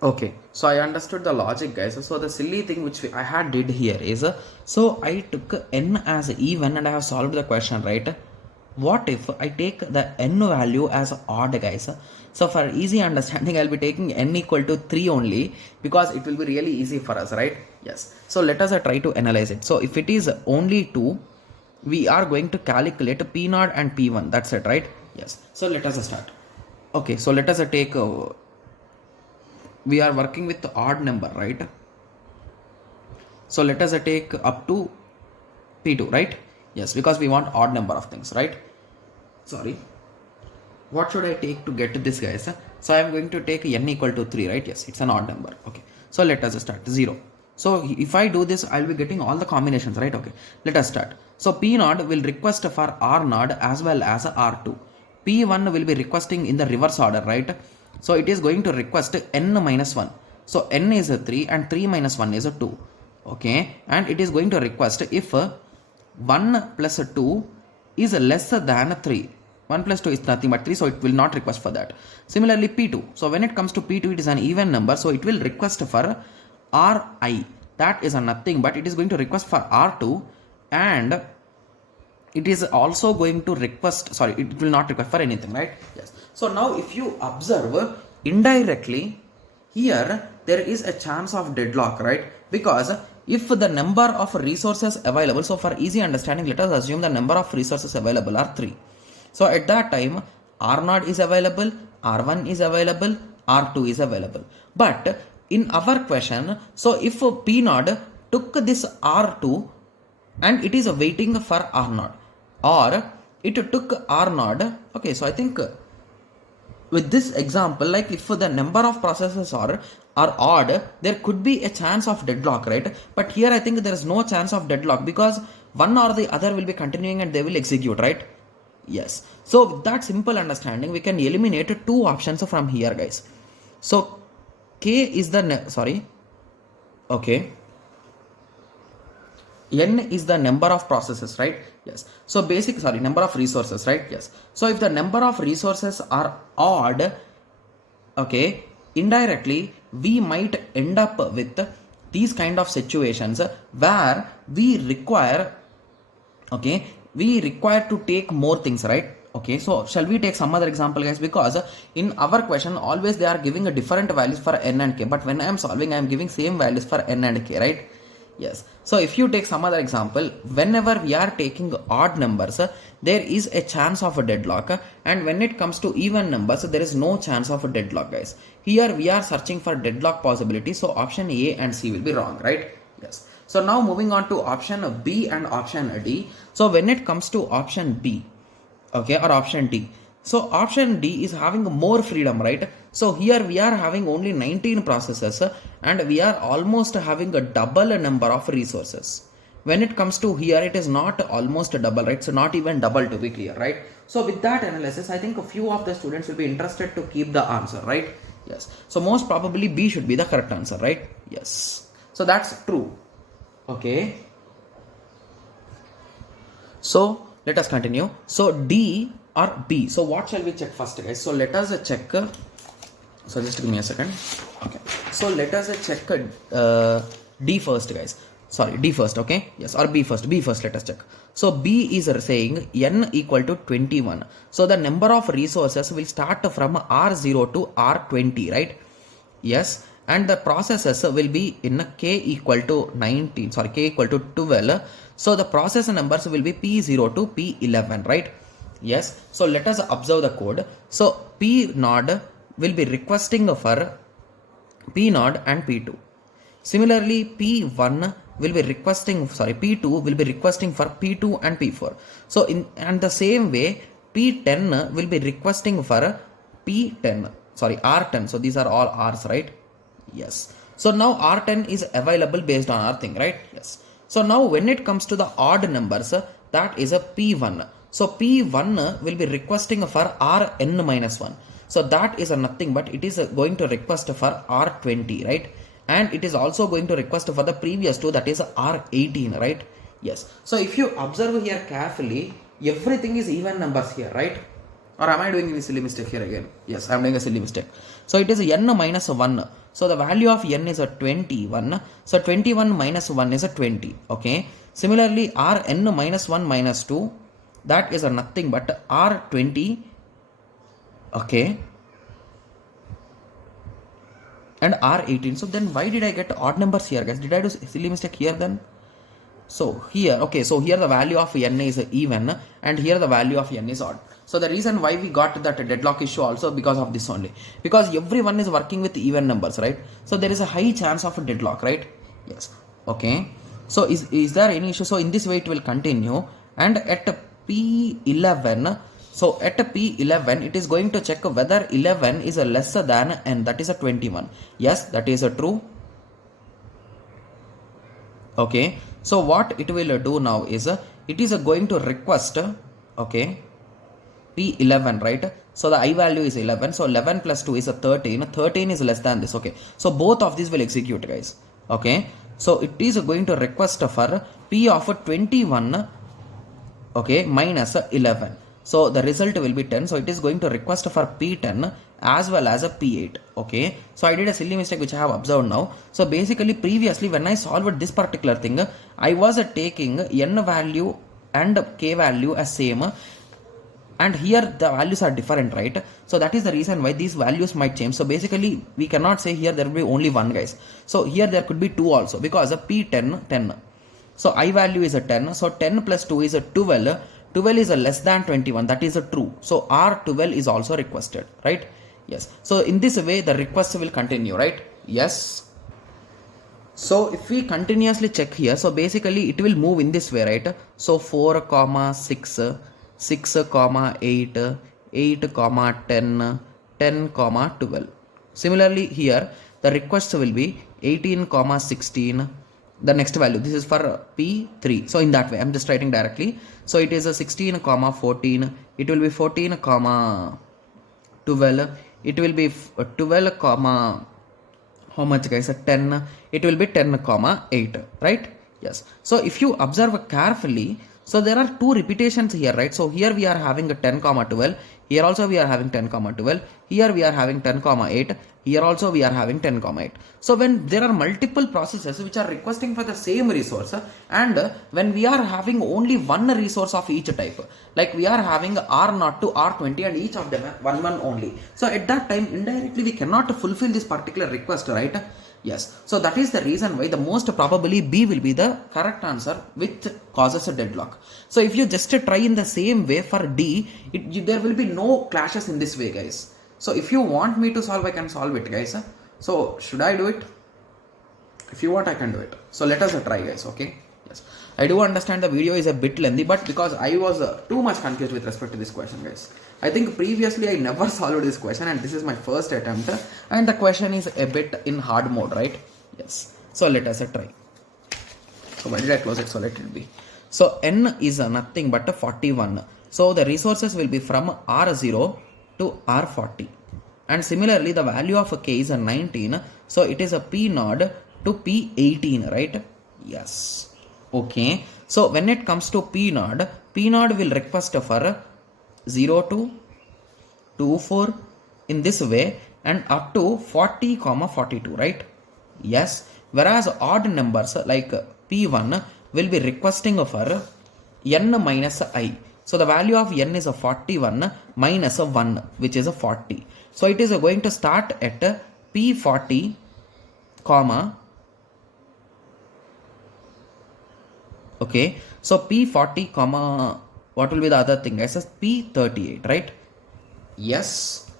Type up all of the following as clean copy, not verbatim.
Okay, so I understood the logic, guys. So the silly thing which I had did here is, so I took n as even and I have solved the question, right? What if I take the n value as odd, guys? So for easy understanding, I'll be taking n equal to 3 only, because it will be really easy for us, right? Yes. So let us try to analyze it. So if it is only 2, we are going to calculate p0 and p1. That's it, right? Yes. So let us start. Okay, so let us take we are working with the odd number, right? So let us take up to p2, right? Yes, because we want odd number of things, right? Sorry, what should I take to get to this, guys? So I am going to take n equal to 3, right? Yes, it's an odd number. Okay, so let us start 0. So if I do this, I'll be getting all the combinations, right? Okay, let us start. So p0 will request for r0 as well as r2. P1 will be requesting in the reverse order, right? So it is going to request n minus 1. So n is a 3 and 3 minus 1 is a 2. Okay, and it is going to request if 1 plus 2 is less than 3. 1 plus 2 is nothing but 3, so it will not request for that. Similarly, P2. So when it comes to P2, it is an even number, so it will request for Ri. That is a nothing, but it is going to request for R2, and it is also going to request, sorry, it will not request for anything, right? Yes. So now if you observe indirectly, here there is a chance of deadlock, right? Because if the number of resources available, so for easy understanding, let us assume the number of resources available are 3. So at that time, R0 is available, R1 is available, R2 is available. But in our question, so if P0 took this R2 and it is waiting for R0, or it took R0, okay, so I think with this example, like if the number of processes are odd, there could be a chance of deadlock, right? But here I think there is no chance of deadlock, because one or the other will be continuing and they will execute, right? Yes. So with that simple understanding, we can eliminate two options from here, guys. So k is the sorry, okay, n is the number of processes, right? Yes. So number of resources, right? Yes. So if the number of resources are odd, okay, indirectly we might end up with these kind of situations where we require, okay, we require to take more things, right? Okay, so shall we take some other example, guys? Because in our question always they are giving a different values for n and k, but when I am solving, I am giving same values for n and k, right? Yes. So if you take some other example, whenever we are taking odd numbers, there is a chance of a deadlock, and when it comes to even numbers, there is no chance of a deadlock, guys. Here we are searching for deadlock possibility, so option A and C will be wrong, right? Yes. So now moving on to option B and option D. So when it comes to option B, okay, or option D, so option D is having more freedom, right? So here we are having only 19 processes and we are almost having a double number of resources. When it comes to here, it is not almost a double, right? So not even double, to be clear, right? So with that analysis, I think a few of the students will be interested to keep the answer, right? Yes. So most probably B should be the correct answer, right? Yes. So that's true. Okay. So let us continue. So D or B. So what shall we check first, guys? So let us check. So just give me a second. Okay. So let us check D first, guys. Sorry, D first. Okay. Yes, or B first. B first. Let us check. So B is saying n equal to 21. So the number of resources will start from R0 to R20, right? Yes. And the processes will be in k equal to 19. Sorry, k equal to 12. So the process numbers will be P0 to P11, right? Yes. So let us observe the code. So P0 will be requesting for P0 and P2. Similarly, P1 will be requesting, P2 will be requesting for P2 and P4. So and the same way, P10 will be requesting for P10, R10. So these are all R's, right? Yes. So now R10 is available based on our thing, right? Yes. So now when it comes to the odd numbers, that is a P1. So P1 will be requesting for Rn minus 1. So that is a nothing, but it is going to request for R20, right? And it is also going to request for the previous two, that is R18, right? Yes. So if you observe here carefully, everything is even numbers here, right? Or am I doing any silly mistake here again? Yes, I am doing a silly mistake. So it is n minus 1. So the value of n is a 21. So 21 minus 1 is a 20. Okay. Similarly, Rn minus 1 minus 2, that is a nothing but R20. Okay. And R18. So then why did I get odd numbers here, guys? Did I do silly mistake here then? So here, okay, so here the value of n is even and here the value of n is odd. So the reason why we got that deadlock issue also because of this only. Because everyone is working with even numbers, right? So there is a high chance of a deadlock, right? Yes. Okay. So is there any issue? So in this way it will continue, and at P11, so at P11 it is going to check whether 11 is a lesser than n, that is a 21. Yes, that is a true. Okay, so what it will do now is it is going to request, okay, P11, right? So the I value is 11, so 11 plus 2 is a 13. 13 is less than this. Okay, so both of these will execute, guys. Okay, so it is going to request for P of 21, okay, minus 11. So the result will be 10. So it is going to request for P10 as well as a P8. Okay, so I did a silly mistake which I have observed now. So basically previously when I solved this particular thing, I was taking n value and k value as same, and here the values are different, right? So that is the reason why these values might change. So basically we cannot say here there will be only one, guys. So here there could be two also, because a P10 10. So I value is a 10. So 10 plus 2 is a 12. 12 is a less than 21. That is a true. So R12 is also requested, right? Yes. So in this way the request will continue, right? Yes. So if we continuously check here, so basically it will move in this way, right? So 4 comma 6, 6 comma 8, 8 comma 10, 10 comma 12. Similarly here the request will be 18 comma 16, the next value. This is for P3. So in that way I'm just writing directly. So it is a 16 comma 14, it will be 14 comma 12, it will be 12 comma how much, guys? 10. It will be 10 comma 8, right? Yes. So if you observe carefully, so there are two repetitions here, right? So here we are having a 10 comma 12, here also we are having 10 comma 12, here we are having 10 comma 8, here also we are having 10 comma 8. So when there are multiple processes which are requesting for the same resource, and when we are having only one resource of each type, like we are having R0 to R20 and each of them one only, so at that time indirectly we cannot fulfill this particular request, right? Yes. So that is the reason why the most probably B will be the correct answer, which causes a deadlock. So if you just try in the same way for D, there will be no clashes in this way, guys. So if you want me to solve, I can solve it, guys. So should I do it? If you want, I can do it. So let us try, guys. Okay. Yes. I do understand the video is a bit lengthy, but because I was too much confused with respect to this question, guys. I think previously I never solved this question, and this is my first attempt, and the question is a bit in hard mode, right? Yes. So let us try. So why did I close it? So let it be. So n is nothing but 41. So the resources will be from R0 to R40. And similarly the value of k is 19. So it is a P node to P18, right? Yes. Okay. So when it comes to P node will request for 0 to 24 in this way and up to 40 comma 42, right? Yes. Whereas odd numbers like P1 will be requesting for n minus I. So the value of n is a 41 minus a 1, which is a 40. So it is going to start at P40 comma, okay, so P40 comma, what will be the other thing, guys? P38, right? Yes.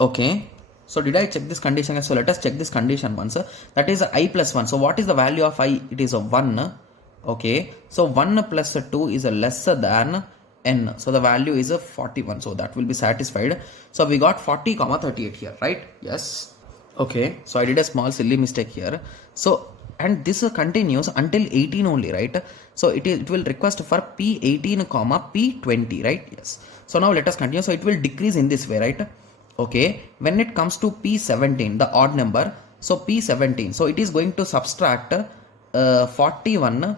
Okay. So did I check this condition? So let us check this condition once. That is I plus 1. So what is the value of I? It is a 1. Okay. So 1 plus 2 is a lesser than n. So the value is a 41. So that will be satisfied. So we got 40 comma 38 here, right? Yes. Okay. So I did a small silly mistake here. So and this continues until 18 only, right? So it will request for P18 comma P20, right? Yes. So now let us continue. So it will decrease in this way, right? Okay. When it comes to P17, the odd number, so P17, so it is going to subtract 41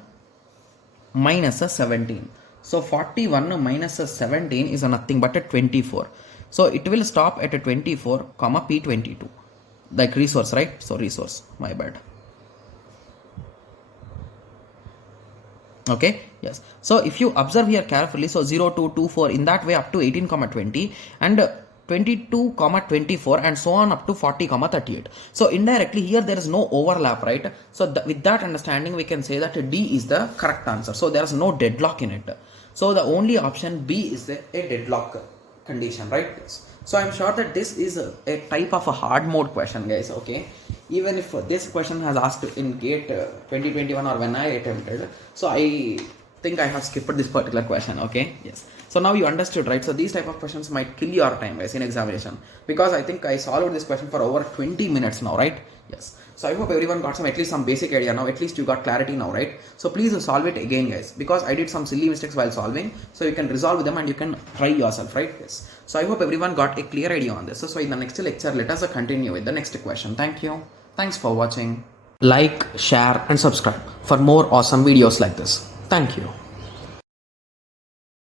minus 17. So 41 minus 17 is nothing but a 24. So it will stop at a 24 comma P22. like resource, right? So resource, my bad. Okay, yes. So if you observe here carefully, so 0 2 2 4 in that way up to 18 comma 20 and 22 comma 24 and so on up to 40 comma 38. So indirectly here there is no overlap, right? So with that understanding we can say that D is the correct answer. So there is no deadlock in it. So the only option B is a deadlock condition, right? Yes. So I'm sure that this is a type of a hard mode question, guys. Okay, even if this question has asked in GATE 2021 or when I attempted, so I think I have skipped this particular question. Okay, yes. So now you understood, right? So these type of questions might kill your time, guys, in examination, because I think I solved this question for over 20 minutes now, right? Yes. So I hope everyone got at least some basic idea now. At least you got clarity now, right? So please solve it again, guys, because I did some silly mistakes while solving. So you can resolve them and you can try yourself, right? Yes. So I hope everyone got a clear idea on this. So in the next lecture, let us continue with the next question. Thank you. Thanks for watching. Like, share and subscribe for more awesome videos like this. Thank you.